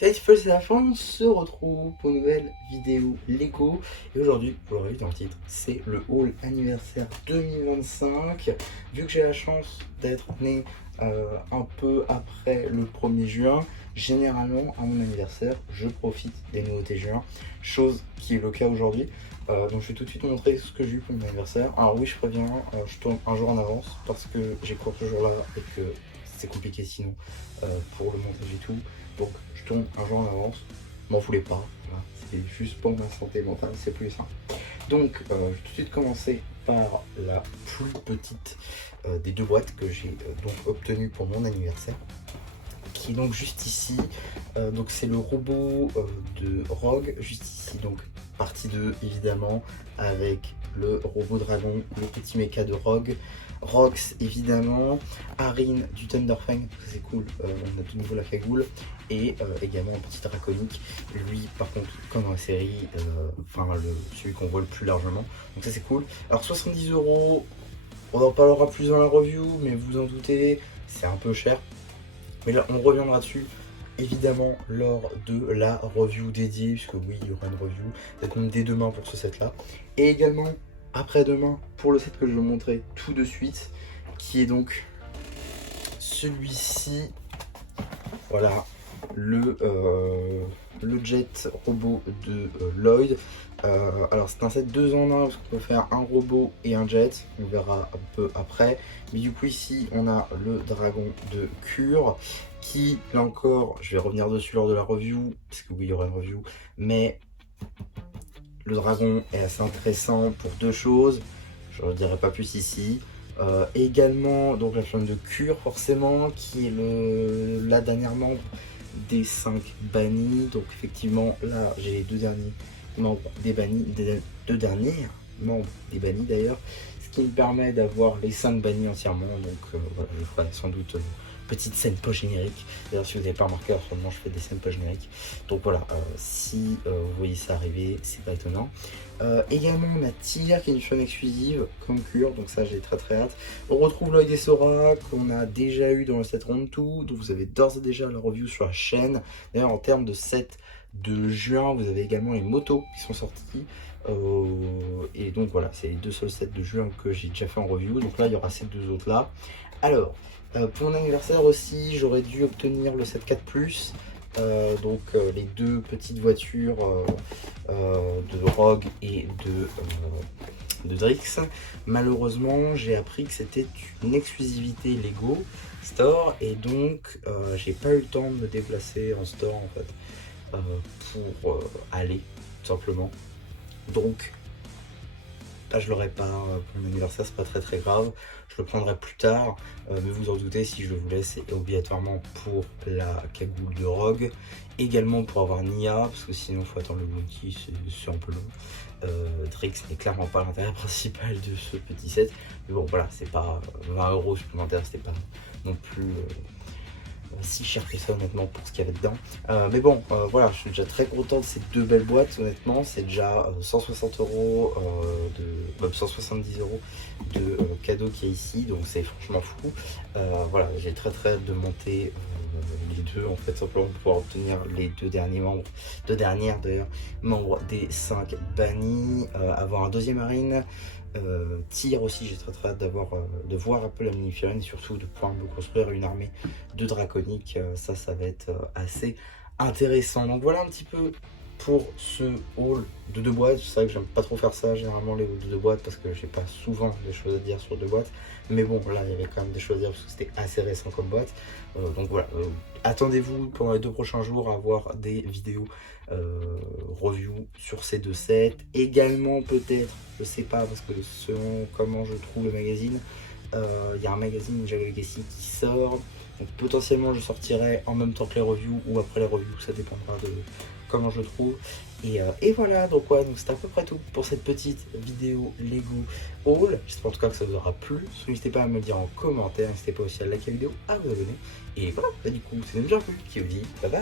Salut People, c'est la fin, on se retrouve pour une nouvelle vidéo Lego. Et aujourd'hui, vous l'aurez vu dans le titre, c'est le haul anniversaire 2025. Vu que j'ai la chance d'être né un peu après le 1er juin, généralement à mon anniversaire, je profite des nouveautés juin, chose qui est le cas aujourd'hui. Donc je vais tout de suite vous montrer ce que j'ai eu pour mon anniversaire. Alors oui, je préviens, je tourne un jour en avance parce que j'ai cours ce jour-là et que c'est compliqué sinon pour le montage et tout. Donc je tourne un jour en avance, m'en voulez pas, voilà. C'est juste pour ma santé mentale, c'est plus simple. Donc je vais tout de suite commencer par la plus petite des deux boîtes que j'ai donc obtenue pour mon anniversaire, qui est donc juste ici. Donc c'est le robot de Rogue, juste ici, donc partie 2 évidemment, avec le robot dragon, le petit mecha de Rogue, Rox évidemment, Arin du Thunderfang, c'est cool, on a de nouveau la cagoule, et également un petit draconique, lui par contre comme dans la série, celui qu'on voit le plus largement, donc ça c'est cool. Alors 70 €, on en parlera plus dans la review, mais vous en doutez, c'est un peu cher, mais là on reviendra dessus évidemment lors de la review dédiée, puisque oui il y aura une review, peut-être même dès demain pour ce set là, et également après-demain pour le set que je vais vous montrer tout de suite, qui est donc celui-ci, voilà, le jet robot de Lloyd. Alors c'est un set 2 en 1 parce qu'on peut faire un robot et un jet, on verra un peu après, mais du coup ici on a le dragon de Cure qui, là encore, je vais revenir dessus lors de la review, parce que oui il y aura une review, mais le dragon est assez intéressant pour deux choses, je ne dirai pas plus ici. Également donc la flamme de Cure forcément, qui est la dernière membre des 5 bannis. Donc effectivement là j'ai les deux derniers membres des bannis, deux dernières membres des bannis d'ailleurs, ce qui me permet d'avoir les 5 bannis entièrement. Donc voilà, je ferai sans doute petite scène post-générique. D'ailleurs si vous n'avez pas remarqué, actuellement je fais des scènes post-génériques. Donc voilà, si vous voyez ça arriver, c'est pas étonnant. Également on a Tyr qui est une chaîne exclusive comme Cure, donc ça j'ai très hâte. On retrouve Lloyd et Sora qu'on a déjà eu dans le set Round 2, donc vous avez d'ores et déjà la review sur la chaîne. D'ailleurs en termes de set de juin, vous avez également les motos qui sont sortis. Et donc voilà, c'est les deux seuls sets de juin que j'ai déjà fait en review, donc là il y aura ces deux autres là. Alors pour mon anniversaire aussi, j'aurais dû obtenir le set 4+, les deux petites voitures de Rogue et de Drix. Malheureusement, j'ai appris que c'était une exclusivité Lego Store et donc j'ai pas eu le temps de me déplacer en store en fait pour aller tout simplement. Donc là je l'aurai pas pour mon anniversaire, c'est pas très grave, je le prendrai plus tard, mais vous en doutez, si je vous laisse, c'est obligatoirement pour la cagoule de Rogue, également pour avoir Nia, parce que sinon il faut attendre le bounty, c'est un peu long. Drix n'est clairement pas l'intérêt principal de ce petit set, mais bon voilà, c'est pas 20 € supplémentaires, c'était pas non plus si cher que ça honnêtement pour ce qu'il y avait dedans, mais bon voilà, je suis déjà très content de ces deux belles boîtes. Honnêtement c'est déjà 160 € 170 € de cadeaux qu'il y a ici, donc c'est franchement fou. Voilà, j'ai très hâte de monter les deux en fait, simplement pour pouvoir obtenir les deux dernières d'ailleurs membres des 5 bannis, avoir un deuxième Arin. Tyr aussi, j'ai très hâte de voir un peu la mini-figurine et surtout de pouvoir me construire une armée de draconiques. Ça va être assez intéressant. Donc voilà un petit peu pour ce haul de deux boîtes. C'est vrai que j'aime pas trop faire ça généralement, les hauls de deux boîtes, parce que j'ai pas souvent des choses à dire sur deux boîtes, mais bon là il y avait quand même des choses à dire parce que c'était assez récent comme boîte. Donc voilà, attendez-vous pendant les 2 prochains jours à avoir des vidéos review sur ces deux sets. Également peut-être, je sais pas, parce que selon comment je trouve le magazine, il y a un magazine Ninja Legacy qui sort, donc potentiellement je sortirai en même temps que les reviews ou après les reviews, ça dépendra de comment je trouve. Et voilà, donc ouais, donc c'est à peu près tout pour cette petite vidéo Lego haul. J'espère en tout cas que ça vous aura plu. N'hésitez pas à me le dire en commentaire, n'hésitez pas aussi à liker la vidéo, à vous abonner. Et voilà, bah, du coup c'est même bien qui vous dit bye bye.